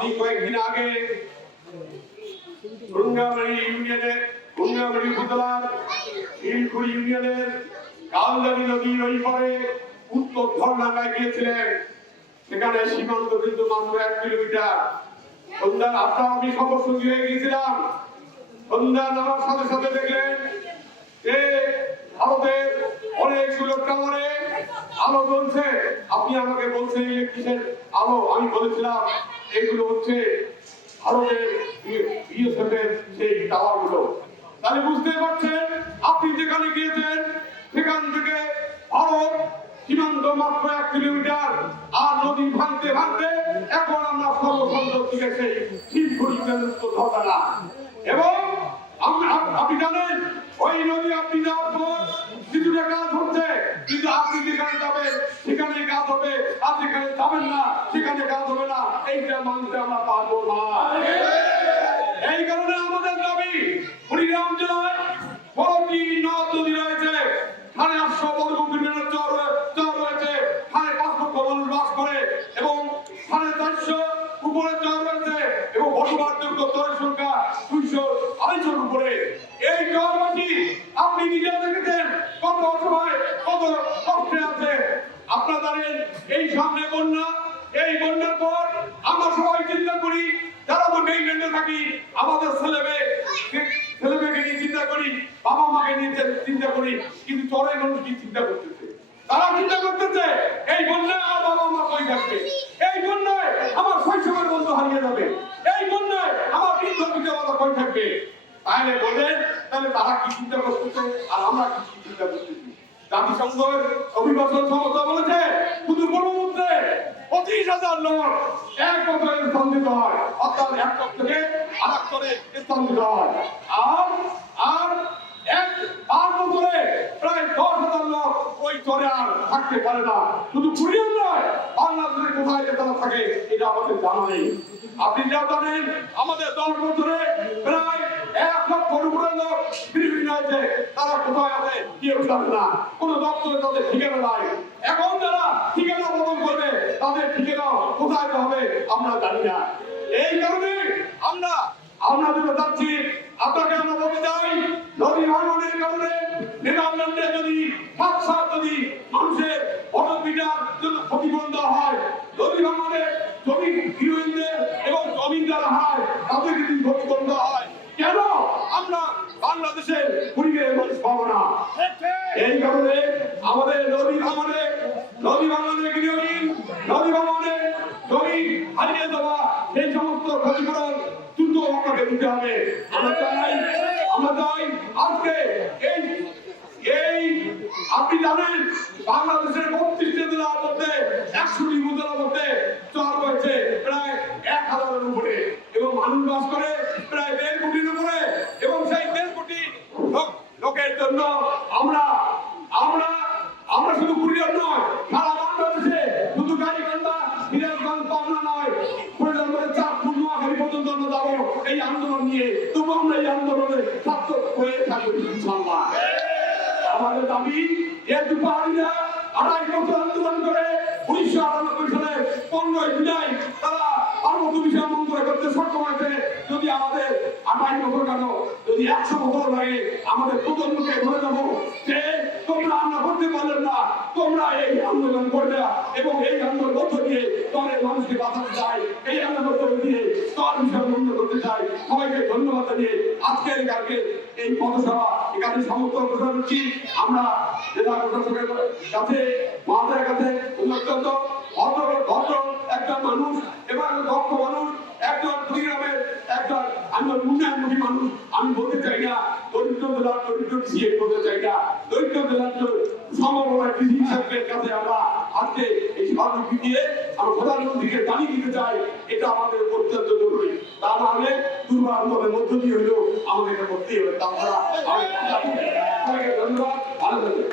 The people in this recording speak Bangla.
আপনি কয়েকদিন আগে গঙ্গাবাড়ি উপজেলার শিলখুড়ি ইউনিয়নের কালদারি নদীর ওই পারে উত্তর ধরলাঙ্গায় গিয়েছিলেন। সেখানে সীমান্ত কিন্তু মাত্র 1 কিলোমিটার। সন্ধ্যা আপনার আমি খবর সঙ্গী হয়ে গিয়েছিলাম। সন্ধ্যা নামার সাথে সাথে দেখলেন যে ভারতের অনেকগুলো টাওয়ারে আলো জ্বলছে। আপনি আমাকে বলছেন কিসের আলো? আমি বলেছিলাম এগুলো হচ্ছে ভারতের বিএসএফ এর সেই টাওয়ার গুলো। তাহলে বুঝতে পারছেন আপনি যেখানে গিয়েছেন সেখান থেকে ভারত সীমান্ত মাত্র 1 কিলোমিটার। আর নদী ভাঙতে ভাঙতে এখন আমরা সর্বসুন্দর দিকে সেই শিলখুড়ি ধরবে না। এবং আপনি জানেন ওই নদী আপনি যাওয়ার পর কিছুটা কাজ হচ্ছে, কিন্তু আপনি যেখানে যাবেন সেখানে কাজ হবে, আর যেখানে যাবেন না সেখানে কাজ হবে না। এইটা মানতে আমরা পারবো না। এই কারণে আমাদের দাবি, কুড়িগ্রাম জেলায় 12টি নদ নদী রয়েছে, 850 বর্গ কিলোমিটার চর রয়েছে, 500 মানুষ বাস করে এবং 450 উপরে চর রয়েছে এবং বসবাসযোগ্য চরের সংখ্যা 200-250 উপরে। এই চরবাসী আপনি নিজে দেখেছেন কত অসহায়, কত কষ্টে আছে। আপনারা জানেন এই সামনে বন্যা, এই বন্যার পর আমরা সবাই চিন্তা করি, যারা আমরা মেইনল্যান্ডে থাকি আমাদের ছেলেমেয়েকে নিয়ে চিন্তা করি, বাবা মাকে নিয়ে চিন্তা করি, কিন্তু চরের মানুষ কি চিন্তা করতেছে? তারা চিন্তা করতেছে এই বন্যায় আমার বাবা মা কই থাকবে, এই বন্যায় আমার শৈশবের বন্ধু হারিয়ে যাবে, এই বন্যায় আমার বৃদ্ধ পিতামাতা কই থাকবে। তাহলে বলেন তাহলে তারা কি চিন্তা করতেছে আর আমরা কি চিন্তা করতেছি? জাতিসংঘের অভিবাসন সংস্থা বলেছে শুধু ব্রহ্মপুত্রে 25,000 লোক 1 বছরে স্থানান্তরিত হয়, অর্থাৎ এক চর থেকে আরেক চরে স্থানান্তরিত হয়। আর 5 বছরে প্রায় 10,000 লোক ওই চরে আর থাকতে পারে না। শুধু কুড়িগ্রাম নয়, বাংলাদেশে কোথায় যে তারা থাকে এটা আমাদের জানা নেই। আপনি যা জানেন আমাদের 10 বছরে প্রায় 1 লক্ষের উপরে লোক বিভিন্ন হয়েছে, তারা কোথায় আছে কেউ জানে না, কোনো দপ্তরে তাদের ঠিকানা নাই। এখন যারা ঠিকানা বদল করবে তাদের ঠিকানা কোথায় হবে আমরা জানি না। এই কারণে আমরা যেটা চাচ্ছি, আপনাকে আমরা বলতে চাই নদী ভাঙনের কারণে নেদারল্যান্ডে যদি যদি মানুষের অটোপিটার জন্য ক্ষতিপূরণ দেওয়া হয়, নদী ভাঙনে জমি হিরোইনদের এবং জমিন যারা হয় তাদের যদি ক্ষতিপূরণ দেওয়া হয়, কেন আমরা বাংলাদেশের কুড়িগ্রামের মানুষ পাবো না? এই কারণে আমাদের নদী ভাঙনে গৃহহীন, নদী ভাঙনে জমি হারিয়ে দেওয়া এই সমস্ত ক্ষতিপূরণ দ্রুত আপনাকে দিতে হবে। আমরা চাই আজকে এই আপনি জানেন বাংলাদেশের 32টি জেলার মধ্যে 100টি উপজেলার মধ্যে চর রয়েছে প্রায় 1000-এর উপরে এবং মানুষ বাস করে প্রায় 1.5 কোটির উপরে। এবং সেই 1.5 কোটি লোকের জন্য আমরা শুধু কুড়িগ্রাম নয়, সারা বাংলাদেশে শুধু গাইবান্ধা, সিরাজগঞ্জ, পাবনা নয়, চাঁদপুর, নোয়াখালী পর্যন্ত আমরা যাবো এই আন্দোলন নিয়ে। তবু আমরা এই আন্দোলনে সার্থক হয়ে থাকবো ইনশাআল্লাহ। আমাদের দাবি যেহেতু পাহাড়িরা 2.5 বছর আন্দোলন করে 1998 সালে 15 জুলাই তারা পার্বত্য বিষয় মন্ত্রণালয় করতে সক্ষম হয়েছে। যদি আমাদের 2.5 বছর কেন, যদি 100 বছর লাগে আমাদের প্রজন্মকে ধরে দেবো যে তোমরা আমরা করতে পারলেন না, তোমরা এই আন্দোলন করবে এবং এই আন্দোলন মধ্য দিয়ে দলের মানুষকে বাঁচাতে চাই, এই আন্দোলন মধ্য দিয়ে দল বিষয় বন্ধ করতে চাই। সবাইকে ধন্যবাদ জানিয়ে আজকের এই পথসভা এখানে সমর্থন ঘোষণা করছি। আমরা জেলা প্রশাসকের কাছে, মহাশয়ের কাছে অত্যন্ত ভদ্র একজন মানুষ এবং দক্ষ মানুষ, একজন কুড়িগ্রামের একজন উন্নয়নমুখী মানুষ। আমি বলতে চাই না দরিদ্র জেলার দরিদ্র কৃষি বলতে চাই না, দরিদ্র জেলার সমবয় কৃষি হিসাবের কাছে আমরা আজকে এই স্বীকৃতি দিয়ে আমরা প্রধানমন্ত্রীকে জানিয়ে দিতে চাই এটা আমাদের অত্যন্ত জরুরি। তা না হলে দুর্বার আন্দোলনের মধ্য দিয়ে হলেও আমাদের এটা করতেই হবে। তাছাড়া ধন্যবাদ, ভালো থাকবেন।